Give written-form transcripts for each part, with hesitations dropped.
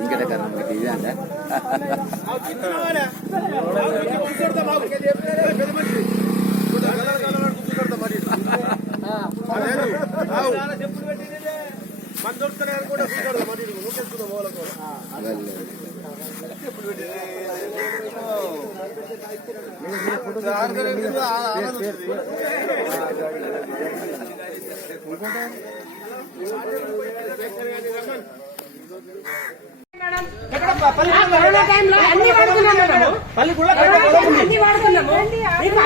ఇంకట కారణం ఇదండి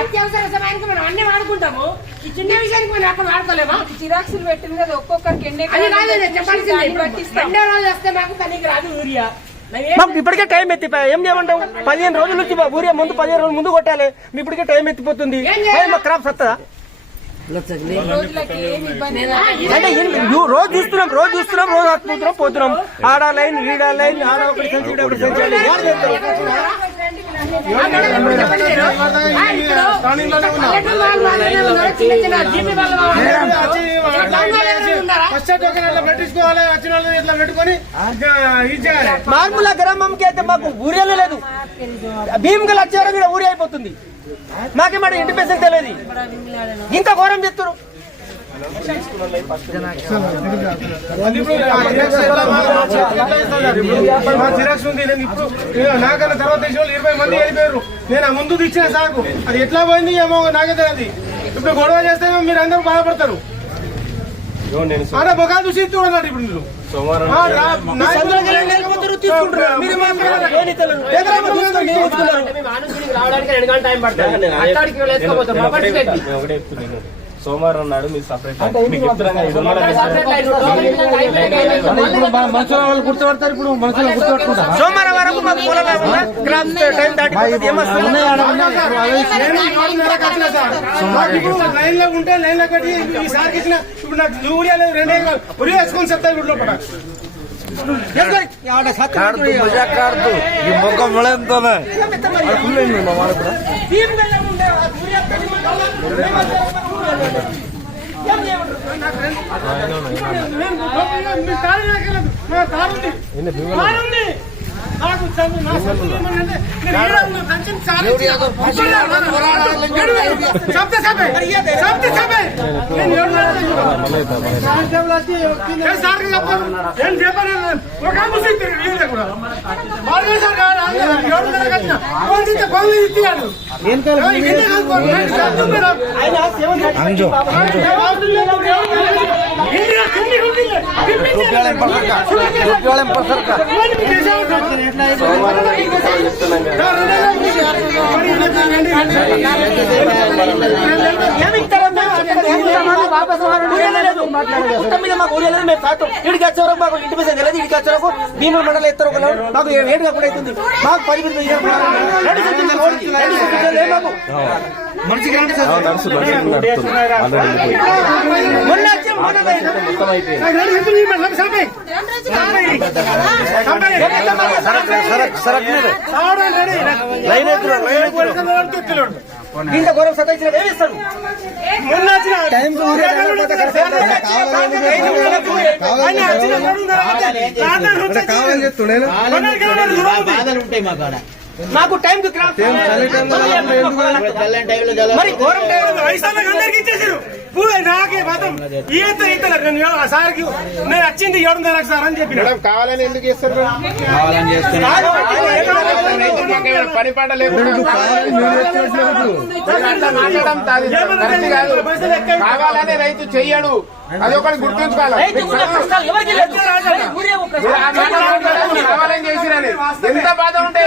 అత్యవసర సమయానికి మనం అన్ని వాడుకుంటాము. ఈ చిన్న విషయానికి మనం అక్కడ వాడుకోలేమా? జిరాక్సులు పెట్టింది కదా ఒక్కొక్కరికి చెప్పాల్సిందే. రెండో రోజు వస్తే మాకు తనకి రాదు యూరియా. మాకు ఇప్పటికే టైం ఎత్తిపోయా. ఏం చేయమంటావు? 15 రోజుల నుంచి ఊరియా ముందు 15 రోజులు ముందు కొట్టాలి. మీ ఇప్పటికే టైం ఎత్తిపోతుంది. మాకు క్రాప్ వస్తుందా? అంటే రోజు చూస్తున్నాం రోజు వస్తున్నాం పోతున్నాం. ఆడ లైన్ ఈడ లైన్ ఆడ ఒకటి సెంచరీ ఒకటి సెంచరీ. మార్ముల గ్రామంకి అయితే మాకు ఊరియాలే లేదు. భీమగల్ వచ్చారో మీరు ఊరి అయిపోతుంది. మాకేమాట ఇండిపెండెన్స్ తెలియదు. ఇంకా ఘోరం చెప్తారు. జిరాక్స్ ఉంది. నేను ఇప్పుడు నాకన్నా తర్వాత 20 మంది వెళ్ళిపోయారు. నేను ముందు ఇచ్చిన సాగు అది ఎట్లా పోయింది ఏమో నాకే తెలియదు. ఇప్పుడు గొడవ చేస్తే మీరు అందరూ బాధపడతారు. మొఖాలు చూసి చూడన్నారు. ఇప్పుడు మీరు సోమవారం నాడు మీరు సపరేట్ గుర్తుపడతారు. ఇప్పుడు మనుషులు గుర్తుపట్టుకుంటారు. సోమవారం వరకు లైన్ లో ఉంటే లైన్ లో కట్టి ఈసారికి ఇచ్చిన ఇప్పుడు నాకు యూరియా లేదు. 2 ఉరియా వేసుకొని చెప్తారు. ఇప్పుడు లోపల మొక్క మొళంతో ఇడికి వచ్చే వరకు మాకు ఇంటి మీద తెలియదు. ఇడికి వచ్చే వరకు భీముల మండలం ఎత్తరు మాకు ఏడు కాకుండా అవుతుంది. మాకు 10 మనిషికి ఇంత గౌరవం సతాయించిన ఏమిస్తాడు? మాకు టైం మరి ఘోరం అందరికి ఇచ్చేసారు. నాకే మాత్రం సార్కి నేను వచ్చింది 700 సార్ అని చెప్పి కావాలని ఎందుకు చేస్తారు? పని పాట లేదు. కావాలని రైతు చెయ్యడు. అది ఒకటి గుర్తుంచుకోవాలి. కావాలని చేసిరని ఎంత బాధ ఉంటే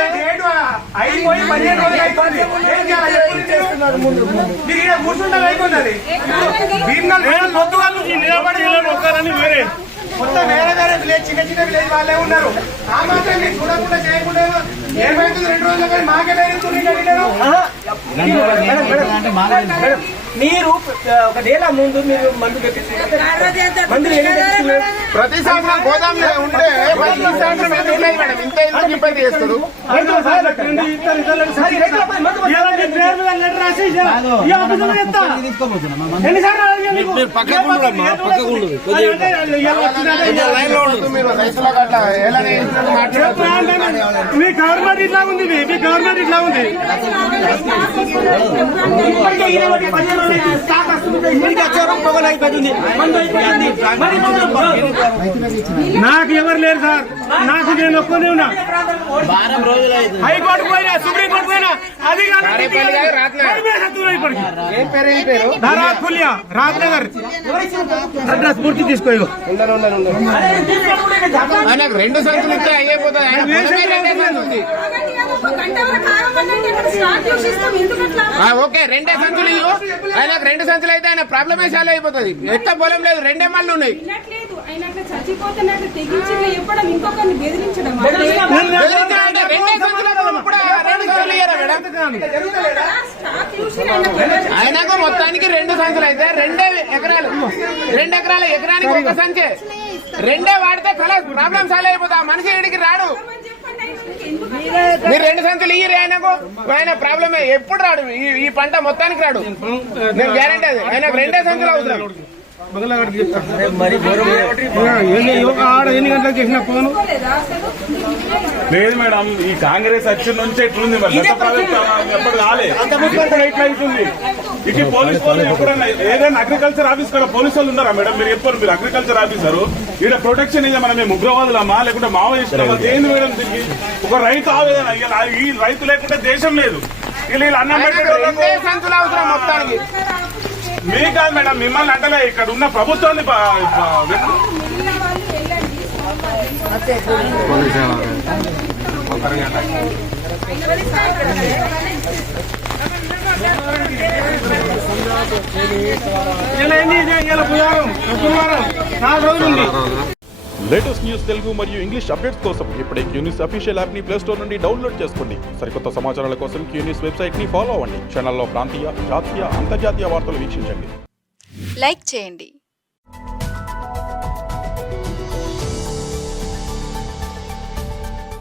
నిలబడి వేరే మొత్తం వేరే విలేజ్ చిన్న చిన్న విలేజ్ వాళ్ళే ఉన్నారు. ఆ మాత్రం మీరు చూడకుండా చేయకుండా ఏమైతుంది? 2 రోజులు మాకే మీరు ఒక నెల ముందు మీరు మందు పెట్టించారు. మందులు ఏం పెట్టించారు? ప్రతి సంవత్సరం గోదాంలో ఉంటే ప్రతి సంవత్సరం ఎందుకు లేదు మేడం? ఇంత ఎందుకు ఇబ్బంది చేస్తారు? మీరు రైతుల గట్ల ఎలా మీ గవర్నమెంట్ ఇట్లా ఉంది, మీ గవర్నమెంట్ ఇట్లా ఉంది. ఇప్పటికే 20-15 రోజులు స్టాక్ వస్తుంది. ఇప్పటికే వచ్చారు, పొగలు అయిపోతుంది. మందు అయిపోతుంది. మరి నాకు ఎవరు లేరు సార్, నాకు నేను ఒక్కనే ఉన్నా. హైకోర్టు పోయినా, సుప్రీం కోర్టు పోయినా, అది రాజ్నగర్ అడ్రస్ పూర్తి తీసుకో. ఆయనకు 2 సంచులు ఇస్తే అయిపోతుంది. ఓకే 2 సంచులు ఇవ్వు. ఆయనకు 2 సంచులు అయితే ఆయన ప్రాబ్లమే సాల్వ్ అయిపోతుంది. ఎక్క పొలం లేదు, 2 మళ్ళు ఉన్నాయి. ఆయనకు మొత్తానికి 2 సంచులు అయితే 2 ఎకరాలు ఎకరానికి 1 సంచే 2 వాడితే ప్రాబ్లం సాల్వ్ అయిపోతుంది. ఆ మనిషి ఇడికి రాడు. మీరు 2 సంచులు ఇయ్యరు ఆయనకు, ఆయన ప్రాబ్లమే ఎప్పుడు రాడు. ఈ పంట మొత్తానికి రాడు. నేను గ్యారెంటీ అది. ఆయనకు 2 సంచులు అవసరం. ఆడ ఎన్ని గంటలకు చేసిన ఫోన్ లేదు మేడం, ఈ కాంగ్రెస్ అక్షన్ నుంచి ఎట్లుంది మరి ఎప్పుడు రాలే, ఇప్పుడు ఇట్లా అవుతుంది. ఇటు పోలీసు వాళ్ళు ఎప్పుడైనా ఏదైనా అగ్రికల్చర్ ఆఫీస్ కూడా పోలీసు వాళ్ళు ఉన్నారా మేడం? మీరు చెప్పారు, మీరు అగ్రికల్చర్ ఆఫీసరు, ఈడ ప్రొటెక్షన్ ఇదే. మనం మేము ఉగ్రవాదులమా లేకుంటే మావోయిస్టులమా? దేని మేడం దీనికి? ఒక రైతు ఆవేదన. ఈ రైతు లేకుంటే దేశం లేదు. వీళ్ళు అన్నం పెట్టే సంచులు అవసరం మొత్తానికి. మీ కాదు మేడం, మిమ్మల్ని అంటలే, ఇక్కడ ఉన్న ప్రభుత్వాన్ని లేటెస్ట్ న్యూస్ తెలుగు మరియు ఇంగ్లీష్ అప్డేట్స్ కోసం ఇప్పుడే క్యూన్యూస్ అఫీషియల్ యాప్ ని ప్లే స్టోర్ నుండి డౌన్లోడ్ చేసుకోండి. సరికొత్త సమాచారాల కోసం క్యూన్యూస్ వెబ్సైట్ ని ఫాలో అవ్వండి. ఛానల్లో ప్రాంతీయ, జాతీయ, అంతర్జాతీయ వార్తలు వీక్షించండి. లైక్ చేయండి.